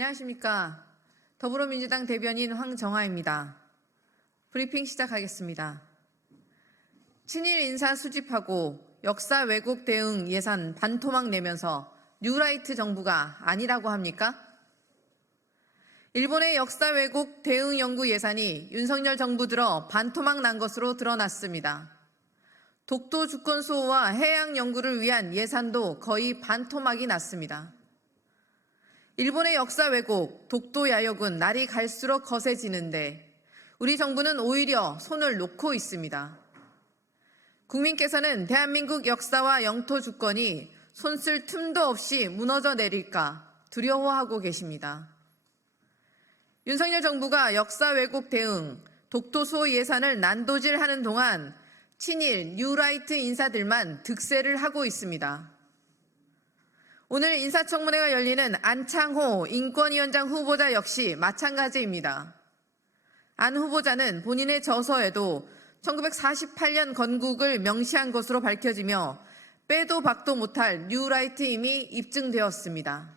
안녕하십니까. 더불어민주당 대변인 황정아입니다. 브리핑 시작하겠습니다. 친일 인사 수집하고 역사 왜곡 대응 예산 반토막 내면서 뉴라이트 정부가 아니라고 합니까? 일본의 역사 왜곡 대응 연구 예산이 윤석열 정부 들어 반토막 난 것으로 드러났습니다. 독도 주권 수호와 해양 연구를 위한 예산도 거의 반토막이 났습니다. 일본의 역사 왜곡, 독도 야욕은 날이 갈수록 거세지는데 우리 정부는 오히려 손을 놓고 있습니다. 국민께서는 대한민국 역사와 영토 주권이 손쓸 틈도 없이 무너져 내릴까 두려워하고 계십니다. 윤석열 정부가 역사 왜곡 대응, 독도 수호 예산을 난도질하는 동안 친일 뉴라이트 인사들만 득세를 하고 있습니다. 오늘 인사청문회가 열리는 안창호 인권위원장 후보자 역시 마찬가지입니다. 안 후보자는 본인의 저서에도 1948년 건국을 명시한 것으로 밝혀지며 빼도 박도 못할 뉴라이트임이 입증되었습니다.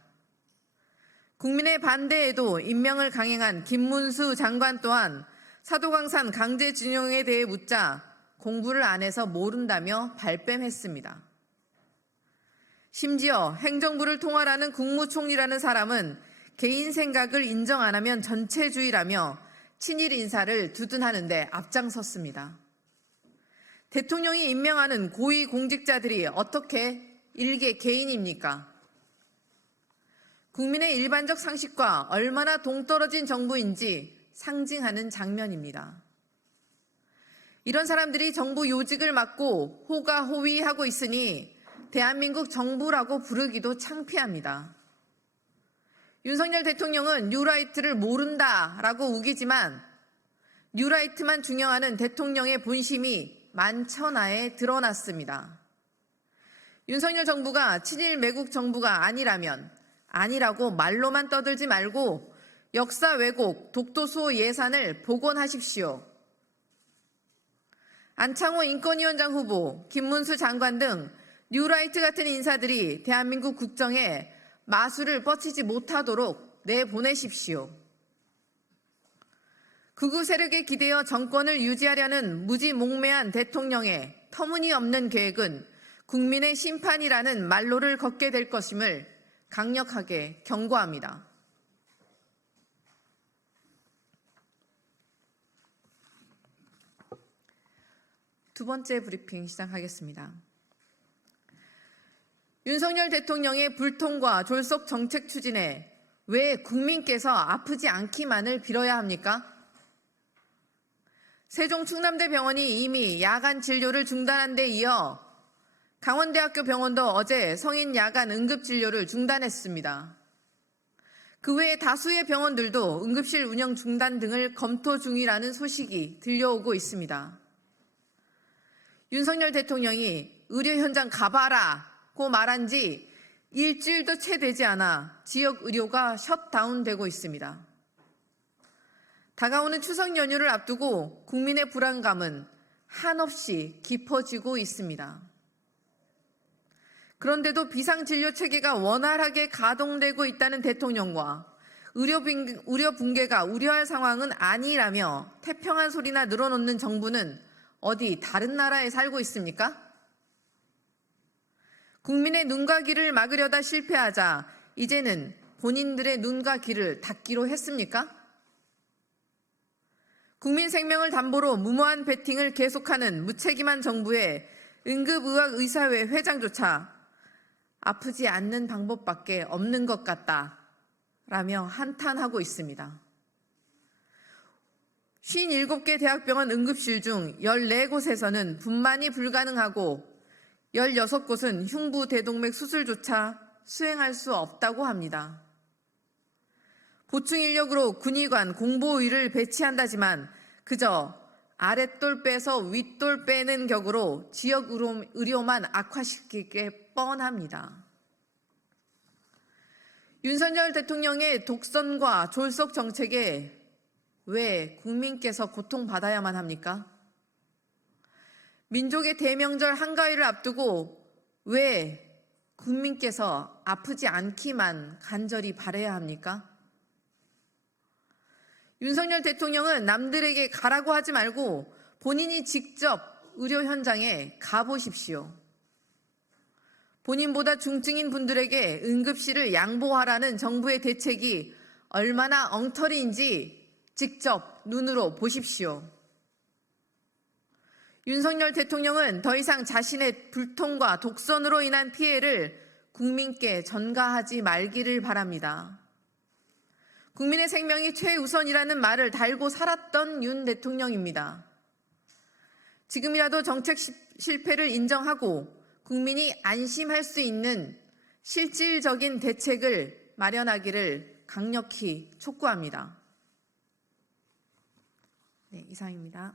국민의 반대에도 임명을 강행한 김문수 장관 또한 사도광산 강제징용에 대해 묻자 공부를 안 해서 모른다며 발뺌했습니다. 심지어 행정부를 통할하는 국무총리라는 사람은 개인 생각을 인정 안 하면 전체주의라며 친일 인사를 두둔하는데 앞장섰습니다. 대통령이 임명하는 고위 공직자들이 어떻게 일개 개인입니까? 국민의 일반적 상식과 얼마나 동떨어진 정부인지 상징하는 장면입니다. 이런 사람들이 정부 요직을 맡고 호가호위하고 있으니 대한민국 정부라고 부르기도 창피합니다. 윤석열 대통령은 뉴라이트를 모른다라고 우기지만 뉴라이트만 중용하는 대통령의 본심이 만천하에 드러났습니다. 윤석열 정부가 친일 매국 정부가 아니라면 아니라고 말로만 떠들지 말고 역사 왜곡, 독도수호 예산을 복원하십시오. 안창호 인권위원장 후보, 김문수 장관 등 뉴라이트 같은 인사들이 대한민국 국정에 마술을 뻗치지 못하도록 내보내십시오. 극우 세력에 기대어 정권을 유지하려는 무지몽매한 대통령의 터무니없는 계획은 국민의 심판이라는 말로를 걷게 될 것임을 강력하게 경고합니다. 두 번째 브리핑 시작하겠습니다. 윤석열 대통령의 불통과 졸속 정책 추진에 왜 국민께서 아프지 않기만을 빌어야 합니까? 세종 충남대 병원이 이미 야간 진료를 중단한 데 이어 강원대학교 병원도 어제 성인 야간 응급 진료를 중단했습니다. 그 외에 다수의 병원들도 응급실 운영 중단 등을 검토 중이라는 소식이 들려오고 있습니다. 윤석열 대통령이 의료 현장 가봐라 고 말한 지 일주일도 채 되지 않아 지역 의료가 셧다운되고 있습니다. 다가오는 추석 연휴를 앞두고 국민의 불안감은 한없이 깊어지고 있습니다. 그런데도 비상진료 체계가 원활하게 가동되고 있다는 대통령과 의료 붕괴가 우려할 상황은 아니라며 태평한 소리나 늘어놓는 정부는 어디 다른 나라에 살고 있습니까? 국민의 눈과 귀를 막으려다 실패하자 이제는 본인들의 눈과 귀를 닫기로 했습니까? 국민 생명을 담보로 무모한 베팅을 계속하는 무책임한 정부의 응급의학의사회 회장조차 아프지 않는 방법밖에 없는 것 같다. 라며 한탄하고 있습니다. 57개 대학병원 응급실 중 14곳에서는 분만이 불가능하고 16곳은 흉부 대동맥 수술조차 수행할 수 없다고 합니다. 보충 인력으로 군의관, 공보의를 배치한다지만 그저 아랫돌 빼서 윗돌 빼는 격으로 지역 의료만 악화시키게 뻔합니다. 윤석열 대통령의 독선과 졸속 정책에 왜 국민께서 고통받아야만 합니까? 민족의 대명절 한가위를 앞두고 왜 국민께서 아프지 않기만 간절히 바래야 합니까? 윤석열 대통령은 남들에게 가라고 하지 말고 본인이 직접 의료 현장에 가보십시오. 본인보다 중증인 분들에게 응급실을 양보하라는 정부의 대책이 얼마나 엉터리인지 직접 눈으로 보십시오. 윤석열 대통령은 더 이상 자신의 불통과 독선으로 인한 피해를 국민께 전가하지 말기를 바랍니다. 국민의 생명이 최우선이라는 말을 달고 살았던 윤 대통령입니다. 지금이라도 정책 시- 실패를 인정하고 국민이 안심할 수 있는 실질적인 대책을 마련하기를 강력히 촉구합니다. 네, 이상입니다.